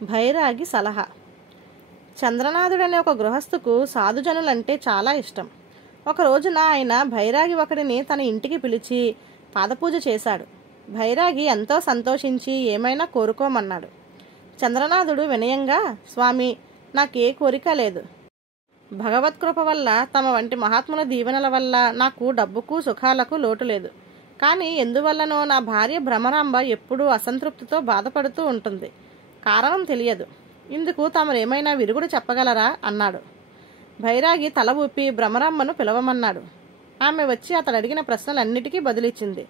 భైరాగి సలహా. చంద్రనాథుడనే ఒక గృహస్థుకు సాధుజనులంటే చాలా ఇష్టం. ఒక రోజున ఆయన భైరాగి ఒకడిని తన ఇంటికి పిలిచి పాదపూజ చేశాడు. భైరాగి ఎంతో సంతోషించి ఏమైనా కోరుకోమన్నాడు. చంద్రనాథుడు వినయంగా, స్వామి, నాకే కోరిక లేదు. భగవత్కృప వల్ల, తమ వంటి మహాత్ముల దీవెనల వల్ల నాకు డబ్బుకు సుఖాలకు లోటు లేదు. కానీ ఎందువల్లనో నా భార్య భ్రమరాంబ ఎప్పుడూ అసంతృప్తితో బాధపడుతూ ఉంటుంది. కారణం తెలియదు. ఇందుకు తమరేమైనా విరుగుడు చెప్పగలరా అన్నాడు. భైరాగి తల ఊపి భ్రమరాంబను పిలవమన్నాడు. ఆమె వచ్చి అతడు అడిగిన ప్రశ్నలన్నిటికీ బదులిచ్చింది.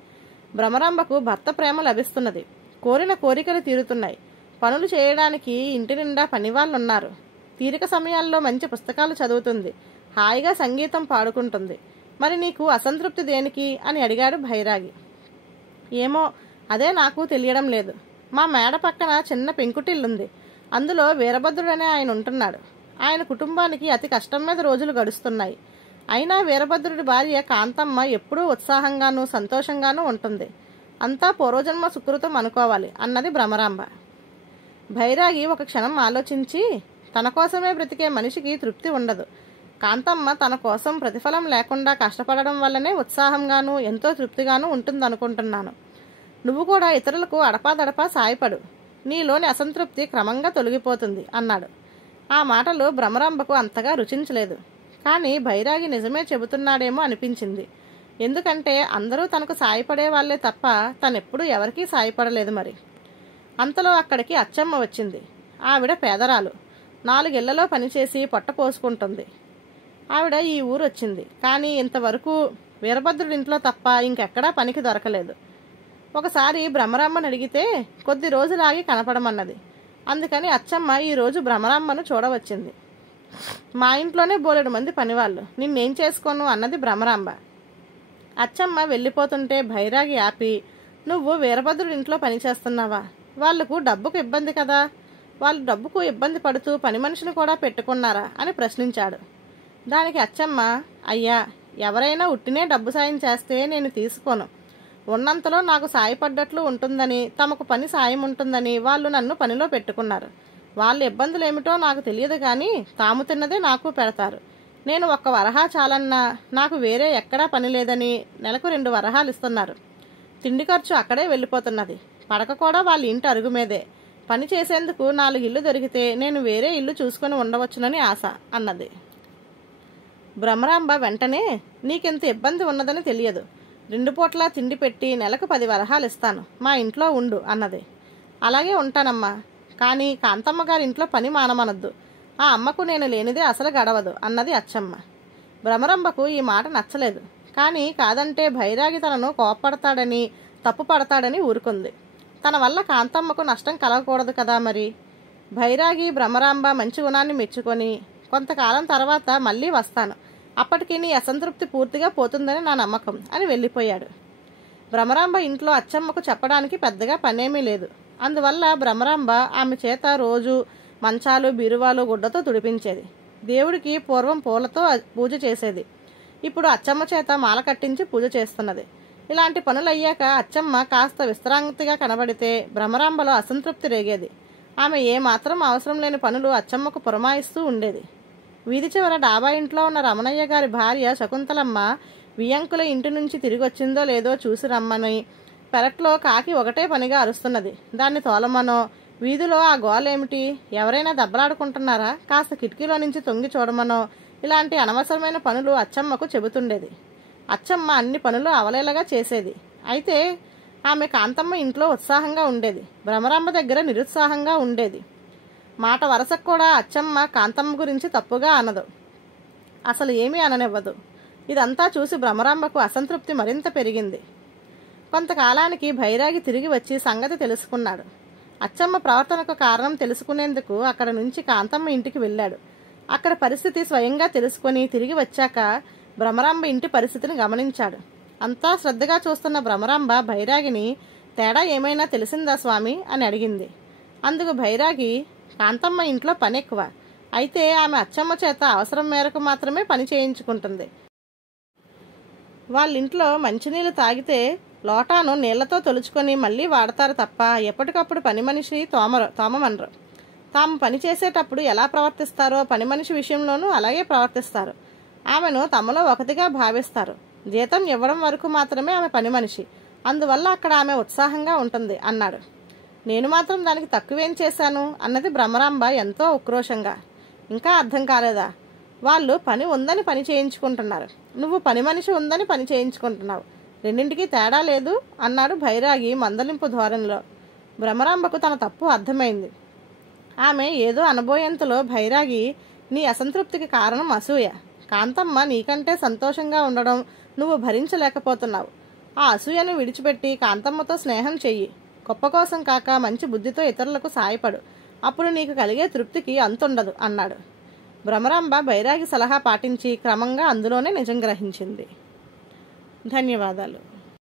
భ్రమరాంబకు భర్త ప్రేమ లభిస్తున్నది. కోరిన కోరికలు తీరుతున్నాయి. పనులు చేయడానికి ఇంటి నిండా పనివాళ్ళున్నారు. తీరిక సమయాల్లో మంచి పుస్తకాలు చదువుతుంది. హాయిగా సంగీతం పాడుకుంటుంది. మరి నీకు అసంతృప్తి దేనికి అని అడిగాడు భైరాగి. ఏమో, అదే నాకు తెలియడం లేదు. మా మేడ పక్కన చిన్న పెంకుటిల్లుంది. అందులో వీరభద్రుడనే ఆయన ఉంటున్నాడు. ఆయన కుటుంబానికి అతి కష్టం మీద రోజులు గడుస్తున్నాయి. అయినా వీరభద్రుడి భార్య కాంతమ్మ ఎప్పుడూ ఉత్సాహంగానూ సంతోషంగానూ ఉంటుంది. అంతా పూర్వజన్మ సుకృతం అనుకోవాలి అన్నది భ్రమరాంబ. భైరాగి ఒక క్షణం ఆలోచించి, తన కోసమే బ్రతికే మనిషికి తృప్తి ఉండదు. కాంతమ్మ తన కోసం ప్రతిఫలం లేకుండా కష్టపడడం వల్లనే ఉత్సాహంగానూ ఎంతో తృప్తిగానూ ఉంటుందనుకుంటున్నాను. నువ్వు కూడా ఇతరులకు అడపాదడపా సాయపడు. నీలోని అసంతృప్తి క్రమంగా తొలగిపోతుంది అన్నాడు. ఆ మాటలు భ్రమరాంబకు అంతగా రుచించలేదు. కానీ భైరాగి నిజమే చెబుతున్నాడేమో అనిపించింది. ఎందుకంటే అందరూ తనకు సాయపడే వాళ్లే తప్ప తనెప్పుడూ ఎవరికీ సాయపడలేదు. మరి అంతలో అక్కడికి అచ్చమ్మ వచ్చింది. ఆవిడ పేదరాలు. 4 ఇళ్లలో పనిచేసి పొట్ట పోసుకుంటుంది. ఆవిడ ఈ ఊరు వచ్చింది. కానీ ఇంతవరకు వీరభద్రుడింట్లో తప్ప ఇంకెక్కడా పనికి దొరకలేదు. ఒకసారి భ్రమరాంబను అడిగితే కొద్ది రోజులాగి కనపడమన్నది. అందుకని అచ్చమ్మ ఈరోజు భ్రమరాంబను చూడవచ్చింది. మా ఇంట్లోనే బోలెడు మంది పనివాళ్ళు, నిన్నేం చేసుకోను అన్నది భ్రమరాంబ. అచ్చమ్మ వెళ్ళిపోతుంటే భైరాగి ఆపి, నువ్వు వీరభద్రుడింట్లో పనిచేస్తున్నావా? వాళ్లకు డబ్బుకు ఇబ్బంది కదా, వాళ్ళు డబ్బుకు ఇబ్బంది పడుతూ పని మనిషిని కూడా పెట్టుకున్నారా అని ప్రశ్నించాడు. దానికి అచ్చమ్మ, అయ్యా, ఎవరైనా ఉట్టినే డబ్బు సాయం చేస్తే నేను తీసుకోను. ఉన్నంతలో నాకు సాయపడ్డట్లు ఉంటుందని, తమకు పని సాయం ఉంటుందని వాళ్ళు నన్ను పనిలో పెట్టుకున్నారు. వాళ్ళ ఇబ్బందులు ఏమిటో నాకు తెలియదు, కానీ తాము తిన్నదే నాకు పెడతారు. నేను 1 వరహా చాలన్నా నాకు వేరే ఎక్కడా పని లేదని నెలకు 2 వరహాలు ఇస్తున్నారు. తిండి ఖర్చు అక్కడే వెళ్ళిపోతున్నది. పడక కూడా వాళ్ళ ఇంటి అరుగు మీదే. పని చేసేందుకు 4 ఇళ్ళు దొరికితే నేను వేరే ఇల్లు చూసుకొని ఉండవచ్చునని ఆశ అన్నది. భ్రమరాంబ వెంటనే, నీకెంత ఇబ్బంది ఉన్నదని తెలియదు. 2 పూట్లా తిండి పెట్టి నెలకు 10 వరహాలు ఇస్తాను. మా ఇంట్లో ఉండు అన్నది. అలాగే ఉంటానమ్మా, కానీ కాంతమ్మ గారి ఇంట్లో పని మానమనొద్దు. ఆ అమ్మకు నేను లేనిదే అసలు గడవదు అన్నది అచ్చమ్మ. భ్రమరాంబకు ఈ మాట నచ్చలేదు. కానీ కాదంటే భైరాగి తనను కోప్పడతాడని, తప్పు పడతాడని ఊరుకుంది. తన వల్ల కాంతమ్మకు నష్టం కలగకూడదు కదా. మరి భైరాగి భ్రమరాంబ మంచి గుణాన్ని మెచ్చుకొని, కొంతకాలం తర్వాత మళ్ళీ వస్తాను, అప్పటికి నీ అసంతృప్తి పూర్తిగా పోతుందని నా నమ్మకం అని వెళ్ళిపోయాడు. భ్రమరాంబ ఇంట్లో అచ్చమ్మకు చెప్పడానికి పెద్దగా పనేమీ లేదు. అందువల్ల భ్రమరాంబ ఆమె చేత రోజు మంచాలు, బీరువాలు గుడ్డతో తుడిపించేది. దేవుడికి పూర్వం పూలతో పూజ చేసేది. ఇప్పుడు అచ్చమ్మ చేత మాల కట్టించి పూజ చేస్తున్నది. ఇలాంటి పనులు అయ్యాక అచ్చమ్మ కాస్త విశ్రాంతిగా కనబడితే భ్రమరాంబలో అసంతృప్తి రేగేది. ఆమె ఏమాత్రం అవసరం లేని పనులు అచ్చమ్మకు పురమాయిస్తూ ఉండేది. వీధి చివర డాబా ఇంట్లో ఉన్న రమణయ్య గారి భార్య శకుంతలమ్మ వియంకుల ఇంటి నుంచి తిరిగి వచ్చిందో లేదో చూసి రమ్మని, పెరట్లో కాకి ఒకటే పనిగా అరుస్తున్నది, దాన్ని తోలమనో, వీధిలో ఆ గోలేమిటి, ఎవరైనా దెబ్బలాడుకుంటున్నారా, కాస్త కిటికీలో నుంచి తొంగి చూడమనో, ఇలాంటి అనవసరమైన పనులు అచ్చమ్మకు చెబుతుండేది. అచ్చమ్మ అన్ని పనులు అవలేలగా చేసేది. అయితే ఆమె కాంతమ్మ ఇంట్లో ఉత్సాహంగా ఉండేది. భ్రమరాంబ దగ్గర నిరుత్సాహంగా ఉండేది. మాట వరసకు కూడా అచ్చమ్మ కాంతమ్మ గురించి తప్పుగా అనదు, అసలు ఏమీ అననివ్వదు. ఇదంతా చూసి భ్రమరాంబకు అసంతృప్తి మరింత పెరిగింది. కొంతకాలానికి భైరాగి తిరిగి వచ్చి సంగతి తెలుసుకున్నాడు. అచ్చమ్మ ప్రవర్తనకు కారణం తెలుసుకునేందుకు అక్కడ నుంచి కాంతమ్మ ఇంటికి వెళ్ళాడు. అక్కడ పరిస్థితి స్వయంగా తెలుసుకొని తిరిగి వచ్చాక భ్రమరాంబ ఇంటి పరిస్థితిని గమనించాడు. అంతా శ్రద్ధగా చూస్తున్న భ్రమరాంబ భైరాగిని, తేడా ఏమైనా తెలిసిందా స్వామి అని అడిగింది. అందుకు భైరాగి, కాంతమ్మ ఇంట్లో పని ఎక్కువ. అయితే ఆమె అచ్చమ్మ చేత అవసరం మేరకు మాత్రమే పని చేయించుకుంటుంది. వాళ్ళింట్లో మంచినీళ్ళు తాగితే లోటాను నీళ్లతో తొలుచుకొని మళ్ళీ వాడతారు తప్ప ఎప్పటికప్పుడు పని మనిషి తోమమనరు. తాము పని చేసేటప్పుడు ఎలా ప్రవర్తిస్తారో పని మనిషి విషయంలోనూ అలాగే ప్రవర్తిస్తారు. ఆమెను తమలో ఒకటిగా భావిస్తారు. జీతం ఇవ్వడం వరకు మాత్రమే ఆమె పని మనిషి, అందువల్ల అక్కడ ఆమె ఉత్సాహంగా ఉంటుంది అన్నాడు. నేను మాత్రం దానికి తక్కువేం చేశాను అన్నది భ్రమరాంబ ఎంతో ఉక్రోషంగా. ఇంకా అర్థం కాలేదా? వాళ్ళు పని ఉందని పని చేయించుకుంటున్నారు, నువ్వు పని మనిషి ఉందని పని చేయించుకుంటున్నావు, రెండింటికి తేడా లేదు అన్నాడు భైరాగి మందలింపు ధోరణిలో. భ్రమరాంబకు తన తప్పు అర్థమైంది. ఆమె ఏదో అనబోయేంతలో భైరాగి, నీ అసంతృప్తికి కారణం అసూయ. కాంతమ్మ నీకంటే సంతోషంగా ఉండడం నువ్వు భరించలేకపోతున్నావు. ఆ అసూయను విడిచిపెట్టి కాంతమ్మతో స్నేహం చెయ్యి. గొప్ప కోసం కాక మంచి బుద్ధితో ఇతరులకు సాయపడు. అప్పుడు నీకు కలిగే తృప్తికి అంతుండదు అన్నాడు. భ్రమరాంబ భైరాగి సలహా పాటించి క్రమంగా అందులోనే నిజం గ్రహించింది. ధన్యవాదాలు.